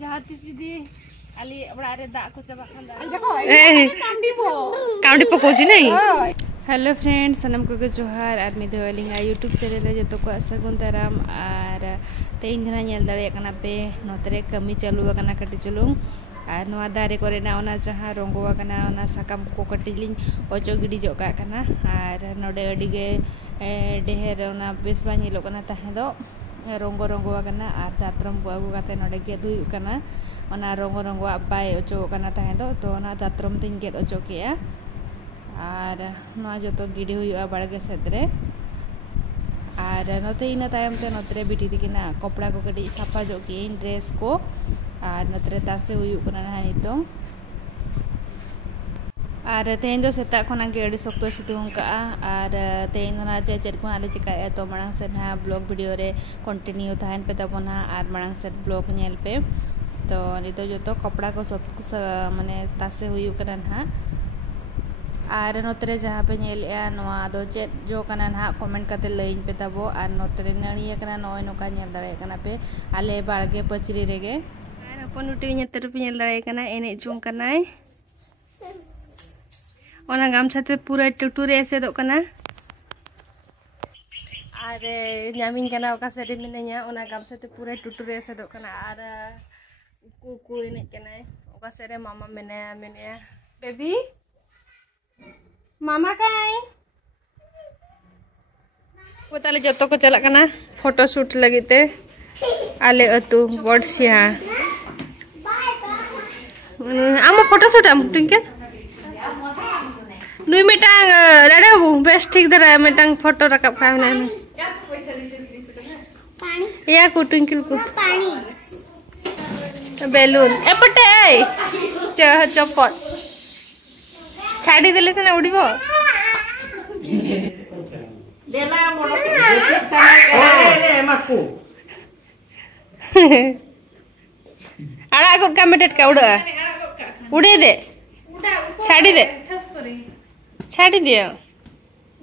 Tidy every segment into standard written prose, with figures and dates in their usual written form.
जहाँ तीस जुदी आली बड़ा रे दाग को चबा खान काउंटी पकोची नहीं। हेलो फ्रेंड्स सनम को जोहार और मिदलिंग यूट्यूब चैनल रे जो को सगुन दाराम और तेइन धना नेल दाड़े कना पे नोतरे कमी चालू कना कटी चलुंग और नोआ दारे कोरेना ओना जहां रंगोआ कना ओना साकाम को कटिलिंग ओचो गिडी जोका कना और नोडे अडिगे डेहेर ओना बेस बा नेलो कना ताहे दो रंगो रंगोआ कना और दात्रम को आगु काते नोडे गेद हुई कना ओना रंगो रंगोआ बाय ओचो कना ताहे दो तो ओना दात्रम तिन गेद ओचो केया और नोआ जो गिडी हुआ बाड़गे सेदरे और नोते इना तायम ते नोतरे बिटी दिकिना कपड़ा को कटी साफा जो की ड्रेस को और नोतरे तासे हुई कना ना नितो और तेन दो सेता खना के अडी सख्तो सितुंग का और तेन ना चेचर को आले चिकाया तो मरंग से ना ब्लॉग वीडियो रे कंटिन्यू थाइन पे तबना और मरंग से ब्लॉग नेल पे तो नितो जो तो कपड़ा को सब माने तासे हुई कना ना और नोतरे जहाँ पे नेलिया नोआ दो चेत जो कना ना कमेंट करते लइन पे तबो और नोतरे नड़िया कना नोय नोका नेल दाड़े कना पे आले बाड़गे पचरी रेगे और अपन उटी नेतर पे नेल दाड़े कना एने जोंग कनाय ओना गामछा ते पूरा टुटुरे ऐसे दो कना और नामिन कना ओका सेरे मिनया ओना गामछा ते पूरा टुटुरे ऐसे दो कना और कुकु एने कनाय ओका सेरे मामा मेने बेबी मामा काई को ताले जतो को चला कना फोटोशूट लगीते आले अतु बडसिया आम फोटोशूट आम टिंके नुई मिटांग दादा बेस ठीक दरा मिटांग फोटो रकब का ने पानी या को ट्विंकल को पानी बेलून एपटे चपट छाड़ी देले से ना उड़ीबो देला मोनो साला माकू आड़ा गुड का मेटेट का उड़े दे छाड़ी दे छाड़ी दियो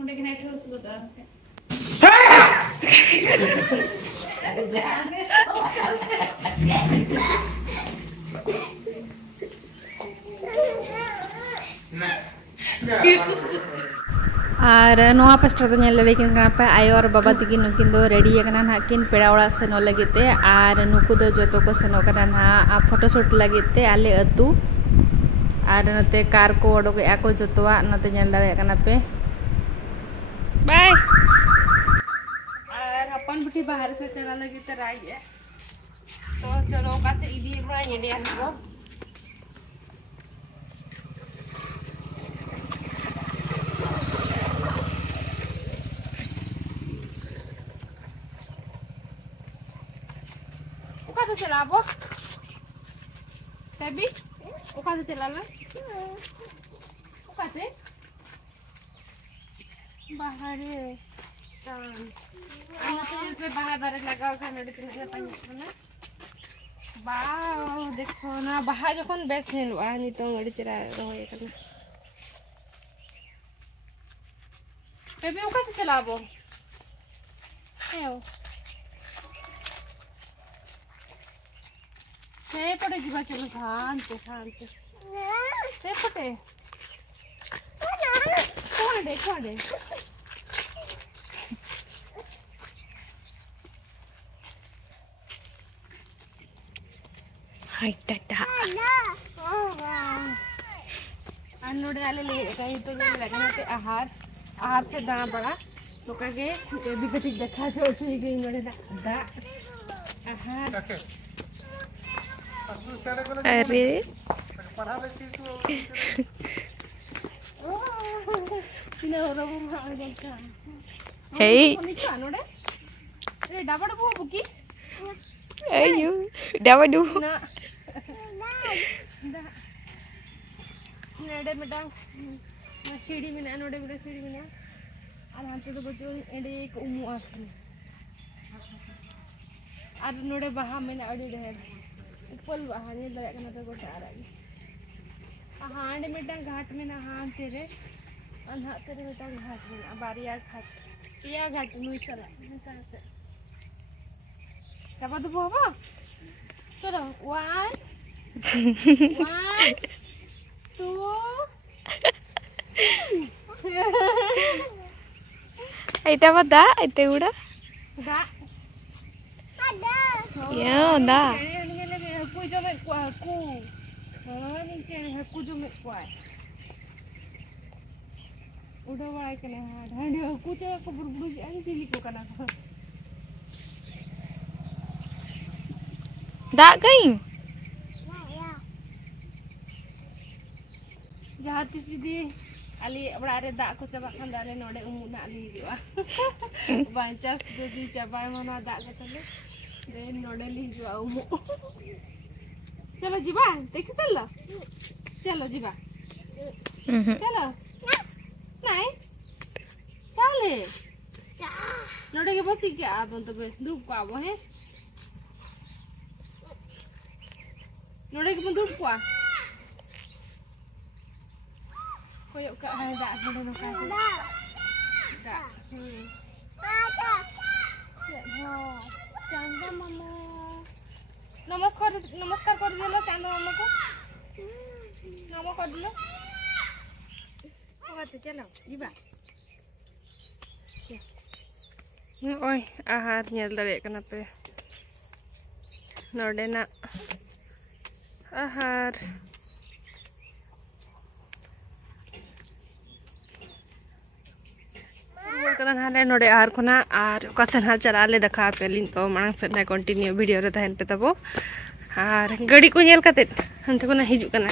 उड़े के नहीं ठोस बता और नोआ पास्टर तो नेल लेकिन कना पे आयो और बाबा तकिन नुकिन दो रेडी कना ना किन पेड़ा ओड़ा सेनो लगिते और नुकु दो जतो को सेनो कना ना फोटोशूट लगिते आले अतु और नते कार को ओडोक याको जतोआ नते नेल दाड़े कना पे बाय और अपन बुटी बाहर से चला लगिते राई तो चलो का से इदी बड़ा येडे आको चलाबो तभी ओका से चलाला ओका से बाहर आना तो पे बाहर बारे लगाओ का नडी पे पानी ना वाओ देखो ना बाहर जखन बेस नेलवा नि तो नडी चरा रोय करना तभी ओका से चलाबो एओ से पटे जुगा चलो शांत से पटे कौन दे हाय टाटा अन्नोडे आले ले कहीं तो ये लगना पे आहार से दाना बड़ा तो कगे बेबी कति देखा जो छी गई नोडे दा आहार अरे hey dapat apa buki ayo dapat dulu na nade medang सीढ़ी में ना नोडे बड़ा सीढ़ी में ना और हाथ तो बच्चों एडे एक उमु आखिर और नोडे बाहर में ना अड़ी रहे ऊपर बाहर ये लगा करना तो गोटा आ रही हाँ डे मेडा घाट में ना हाँ तेरे अनहा तेरे मेडा घाट में ना बारिया घाट या घाट नुई चला निकाल से क्या बात बोलो चलो 1 2 এইটা আবার দা এতে উড়া दा ইয়া দা कुई जो में कु हां नीचे है कु जो में क्वाय उड़ा वाय कने हां ढांडी कु चे को बुरबुरु आई दिली को कना दा कहीं जहाँ तीस दी अली बड़ा रे दा को चबा खान दाले नोडे उमु ना ली हुआ बांचास जो दी चबाय मना दा को तले दे नोडे ली हुआ उमु चलो जीवा देख चलो जीवा चलो नहीं चले नोडे के बसी क्या आप तो बे धूप को आवो है नोडे के धूप को आ कोई का है दा नोडे नो का दा चांदा मामा नमस्कार कर दिलो चांदा मामा को नमो कर दिलो ओके चलो जीवा ओय आहार nyel dare kana pe node na ahar कदन हाले नोडे आहार खुना आर कसन हाल चला ले देखा पेलिन तो मांग से ना कंटिन्यू वीडियो रे तहन पे तबो आर गड़ी को नेल कते हनते कोना हिजु कना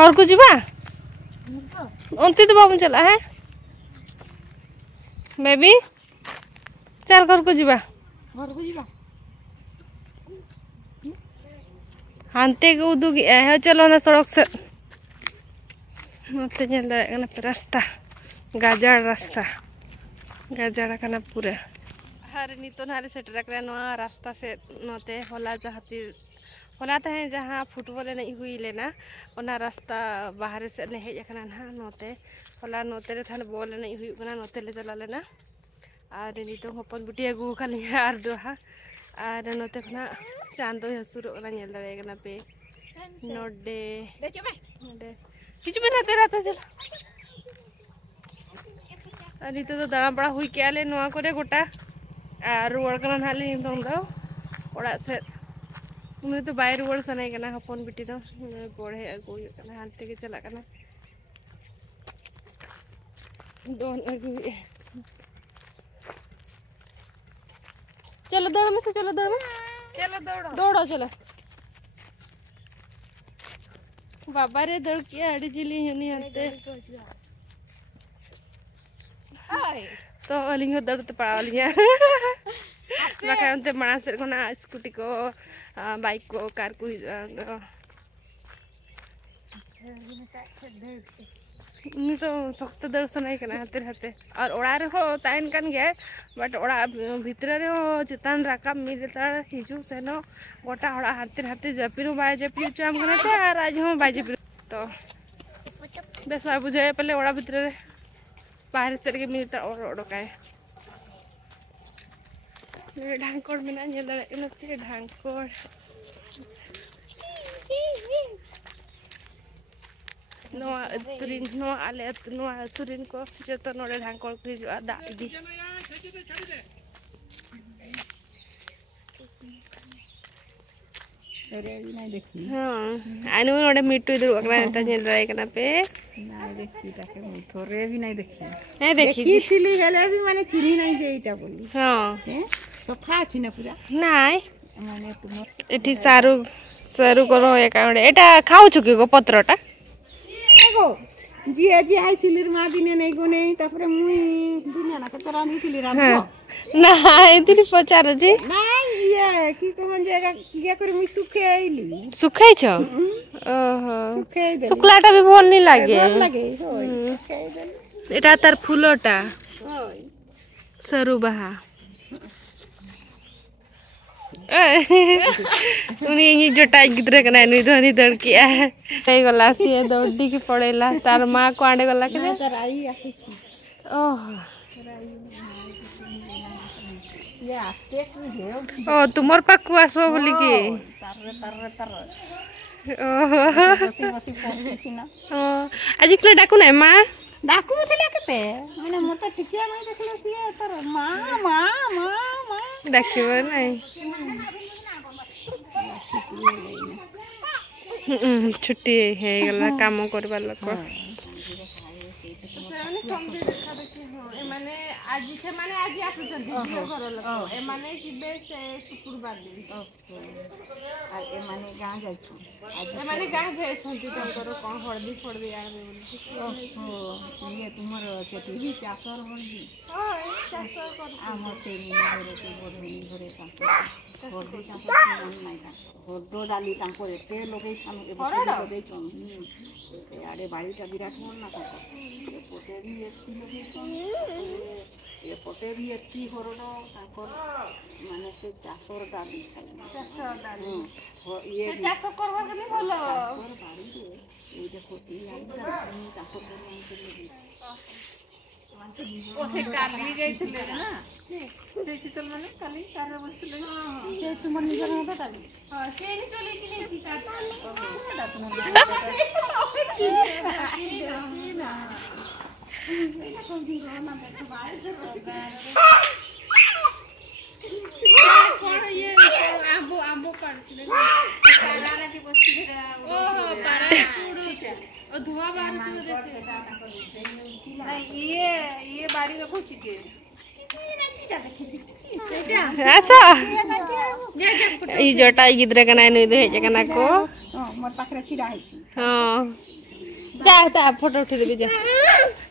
और कुछ बा उनती तो बाबू चला है बेबी चल घर को जीवा हांते को उदू है चलो ना सड़क से मत चल रास्ता गाजर रास्ता गाजर कना पूरा हर नितो नारे सेटर करे नो रास्ता से नोते होला जहाती होला तहे जहाँ फुटबॉल नहीं हुई लेना ओना रास्ता बाहर से ने हेज कना ना नोते होला नोते रे थान बॉल नहीं हुई कना नोते ले चला लेना आर नितो हपन बुटी अगु खाली आर दोहा आर नोते खना चांदो हसुरो कना नेल दारे कना पे नोडे नोडे किछु में तेरा था चला आर नितो तो दाना बड़ा हुई के आले नोआ करे गोटा आर रुवार कना हाले नितो दो ओड़ा से उन्हें तो बाहर रुआर सनाई कना हपन बिटी दो पढ़े अगु कना हांते के चला कना दोन अगु चलो दौड़ में से चलो दौड़ में चलो दौड़ो दौड़ो चलो बाबा रे दौड़ किया अड़ी जिली हनी हंते तो अलिंग दौड़ते पड़ा लिया बाका उनते मना से कोना स्कूटी को बाइक को कार को नी तो सख्त दर्शन है कना हाते हाते और ओड़ा रे हो ताइन कन गए बट ओड़ा भीतर रे हो चितान राका मिलता हिजु सेनो गोटा ओड़ा हाते हाते जपिरु बाय जपिरु चाम कना छ आज हो बाय जपिरु तो बेस मा बुझे पहले ओड़ा भीतर रे बाहर से के मिलता और ओडकाय ढांकोड़ में ना नेल नते ढांकोड़ नोआ तुरिन नोआ आले नोआ तुरिन को जतो नोडे ढांकोड़ को हिजुआ दा इदी अरे भी नहीं देखी हां आनु नोडे मिट्टू इधर ओकरा एटा नेल राय कना पे नहीं देखी ताके मैं थोड़े भी नहीं देखी ए देखी सिली हेले भी माने चिनी नहीं जेइटा बोली हां हैं सफा अछि ना पूरा नाइ माने तुम एठी सारू सारू करो एकाउंट एटा खाउ छुकी गो पत्रटा एगो जी जी आई सिलीर मा दिने नहीं को नहीं तापरे मुई दुनिया ना के तोरा नहीं थिली राम ना एतिनी पचार जी नहीं ये की कहन जेगा ये कर मुई सुखेइली सुखाई छ ओहो सुखेइ दे सुखलाटा भी भल नहीं लागे भल लागे होय सुखेइ दे एटा तार फुलोटा होय सरू बहा उनी ये जटा गिद्रे कना नी धनी दड़किया कई गला से दौड़ी की पड़ेला तार मां को आडे गला के तार आई आसी छी ओह ये आते हे ओ तुमर पाखु आसबो बोली की तार ओहो बसी बसी पहुंची ना आज के डाकू ना मां डाकू थिला केते माने मते टिकिया माई देखलो सिए तार मां मां मां मां डाकिबो नाही छुट्टी है गला काम करबा लोक माने आज से माने आज आसु जल्दी घर लोक ए माने जिबे से शुक्रवार दिन आ ए माने गां जाई छ आज ए माने गां जाई छंती तंकर कोन हळदी फड़दी आबे बोली ये तुमर से टीवी चासर हळदी चासर कर आम से घरे के बडनी घरे हळदी चासर मन नाही का हळदो डाली तांको एते लोके थान ए बडे छन आडे बाड़ीटा विराट मन ना का पोटे भी एती लोके छन ये पोटे भी एती हरडो तांकर माने से चासर डाली चासर डाली ये चासर करबा के भलो चासर बाड़ी रे ए देखो ई आइता चासर करबा ओ से काली जाइथिले ना से शीतल माने काली कार बसले से तुम निजर होता काली हां से नि चले कि नहीं सीता कौन ये आंबो आंबो काटले पाराला के बसले ओहो पारा उड़ुचे ओ धुआं बाहर से नहीं ये बाड़ी का कुछ चीज अच्छा ई जटाई गिद्रे कना नै दे हे कना को मोर पाखरे छिड़ा है छी हां चाहता फोटो उठे देबी जा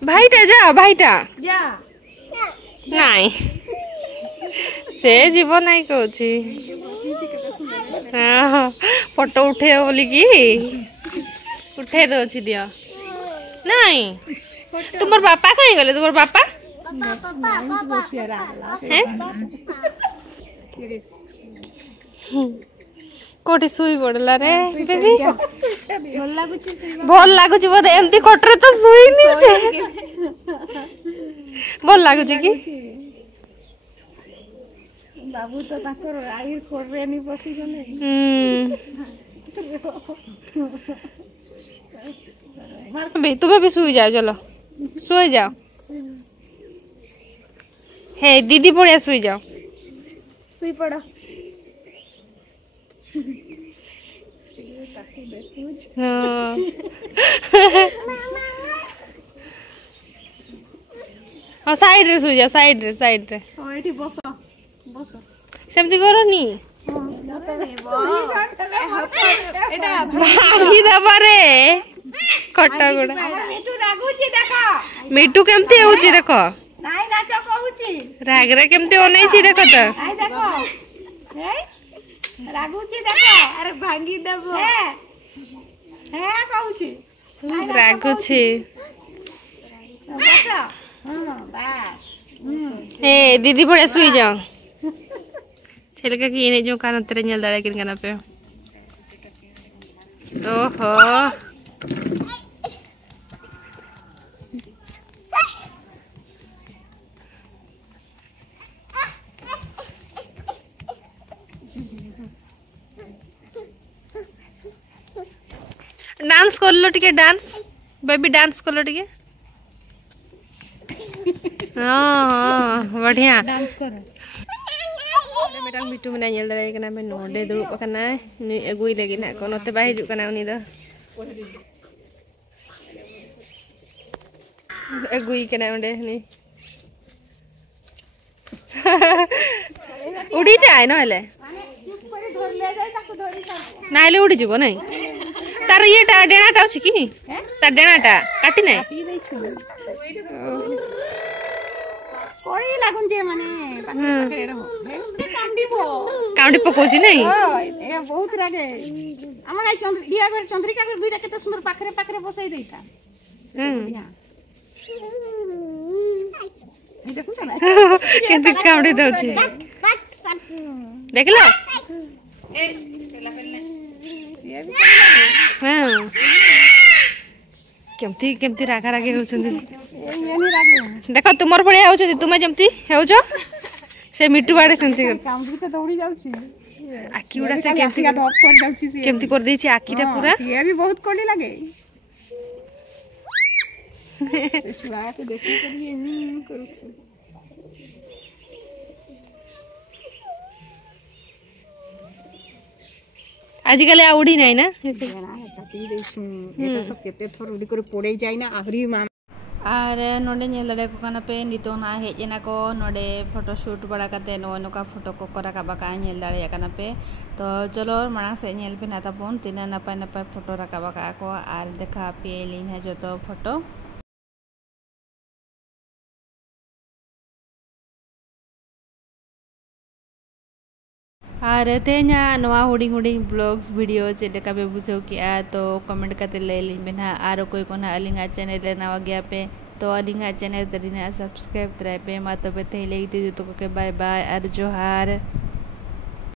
भाईटा जा नहीं से जीवन नहीं कहूची हाँ फोटो उठे बोली की उठे दो दियो नहीं तुमर बापा कहीं गले तुमर बापा कोठी सुई पड़ला रे बेबी भल लागुच बोधे एमती खटरे तो सुई नी से भल लागुच की बाबू तो ताकर आइर कोरे नी बसी गने बे तुम्हें भी सुई जाओ चलो सोई जाओ हे दीदी पड़िया सुई जाओ सुई पड़ो हाँ साइड रे सुई जाओ साइड रे ओ एठी बसो सेमती करनी एटा भागी दबा रे कट्टा गुड़ा मिठू रागुची देखो मिठू केमती होची देखो नाइ नाच कहूची रागरे केमती ओनै छी देखो त आई देखो हे रागुची देखो अरे भांगी दबो हे कहूची रागुची बस हां बस ए दीदी पड़े सुई जाओ छेलका की ने जो कान तेरे नल दड़े किन काना पे ओहो डांस कर लो टिके डांस बेबी डांस कर लो टिके हाँ बढ़िया डांस करो मेरा मिठू में नल दड़े कना में नोडे दुड़ुब कना नी एगुई लगी ना को नते बा हिजु कना उनी द एगुई कना ओंडे नी उड़ी जाए नहले नाइले उड़ी जीवो नहीं तार ये डेणाटा अछि कि तार डेणाटा काटी नै कोड़ी लागुन जे माने पाखरे पाखरे रहो काउंडी पकोची नहीं ए बहुत रागे हमरा चंद्रिका घर चंद्रिका घर दुईटा केते सुंदर पाखरे पाखरे बसई देता ई देखु छ ना केते काउंडी दउची देखला ए पेला पेला ये भी हां केमती केमती रागा रागे होचंदी ये नहीं रागे देखो तुमर पड़े होचंदी तुमे जेमती हेउछ से मिट्टू बाड़े सेमती कामड़ी तो दौड़ी जाउची आखी उड़ा से केमती कर दै छी आखीटा पूरा ये भी बहुत कोडी लागे छुड़ा के देखि करिए करू छी आजिकल आ उड़ी नाही ना चाटी दै छु एटा तो केते थोर उडी करे पड़े जाय ना आहरी मा और नोडे नेल दड़े को कना पे नितो ना हेज ना को नोडे फोटोशूट बड़ा करते नो नोका फोटो को राकाबा का नेल दड़े कना पे तो चलो माड़ा से नेल पे ना ताबोन तिना नपाय नपाय फोटो राकाबा का को और देखा पे लिन है जतो फोटो और तेना नवा हुडिंग हुडिंग ब्लॉग्स वीडियो चेलेका पे बुझो किया तो कमेंट करते ले लिन बेना आरो कोई कोना अलिंगा चैनल रे नवा गया पे तो अलिंगा चैनल तरीना सब्सक्राइब तराय पे मा तो पे थे लेगी तो के बाय बाय और जोहार।